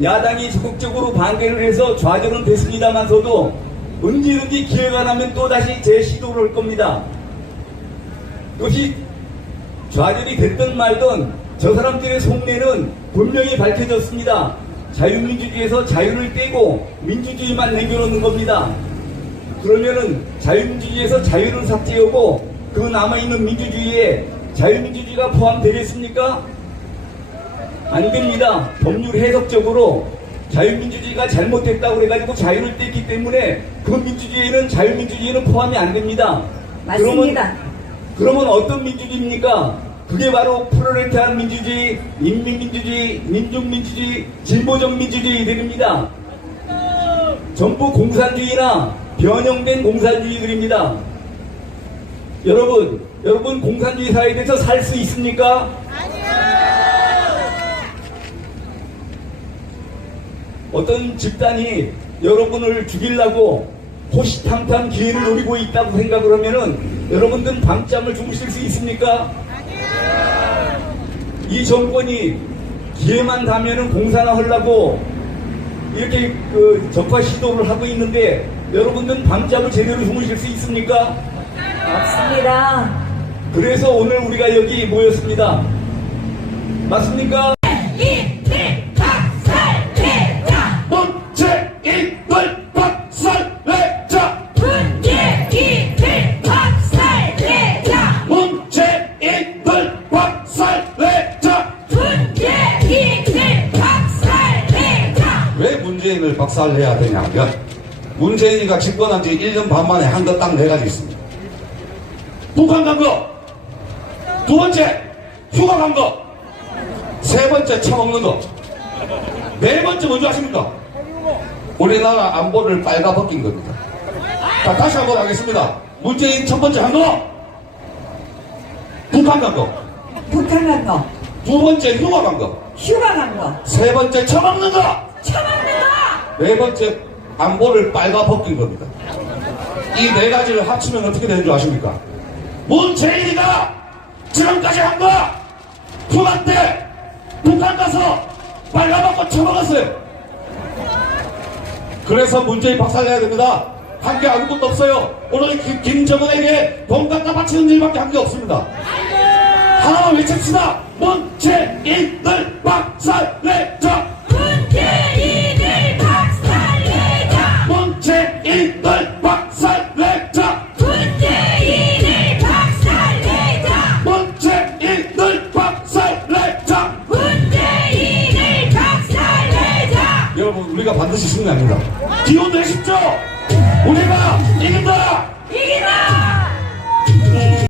야당이 적극적으로 반대를 해서 좌절은 됐습니다만서도 언제든지 기회가 나면 또다시 재시도를 할 겁니다. 그것이 좌절이 됐든 말든 저 사람들의 속내는 분명히 밝혀졌습니다. 자유민주주의에서 자유를 떼고 민주주의만 남겨놓는 겁니다. 그러면은 자유민주주의에서 자유를 삭제하고 그 남아있는 민주주의에 자유민주주의가 포함되겠습니까? 안 됩니다. 법률 해석적으로 자유민주주의가 잘못됐다고 그래가지고 자유를 뗐기 때문에 그 민주주의에는 자유민주주의는 포함이 안 됩니다. 맞습니다. 그러면, 그러면 어떤 민주주의입니까? 그게 바로 프로레타르 민주주의, 인민민주주의, 민중민주주의, 진보적 민주주의 됩니다. 전부 공산주의나 변형된 공산주의들입니다. 여러분, 여러분 공산주의 사회에 대해서 살 수 있습니까? 어떤 집단이 여러분을 죽이려고 호시탐탐 기회를 노리고 있다고 생각을 하면은 여러분들은 밤잠을 주무실 수 있습니까? 이 정권이 기회만 가면은 공산화 하려고 이렇게 그 적화 시도를 하고 있는데 여러분들은 밤잠을 제대로 주무실 수 있습니까? 없습니다. 그래서 오늘 우리가 여기 모였습니다. 맞습니까? 왜 문재인을 박살내야 되냐면 문재인이가 집권한 지 1년 반 만에 한 것 딱 네 가지 있습니다 북한 간 거 두 번째 휴가 간 거 세 번째 처먹는 거 네 번째 뭔지 아십니까? 우리나라 안보를 빨가벗긴 겁니다. 자, 다시 한 번 하겠습니다. 문재인 첫 번째 한 거, 북한 간 거. 북한 간 거, 두 번째 휴가 간 거. 휴가 간 거, 세 번째 처먹는 거. 네 번째 안보를 빨가벗긴 겁니다. 이 네 가지를 합치면 어떻게 되는 줄 아십니까? 문재인이가 지금까지 한 거, 휴가 때 북한 가서 빨가벗고 처먹었어요. 그래서 문재인 박살내야 됩니다. 한 게 아무것도 없어요. 오늘 김, 김정은에게 돈 갖다 바치는 일밖에 한 게 없습니다. 하나만 외칩시다. 문재인을 박살내자. 반드시 승리합니다. 기운 내십시오! 우리가 이긴다! 이긴다!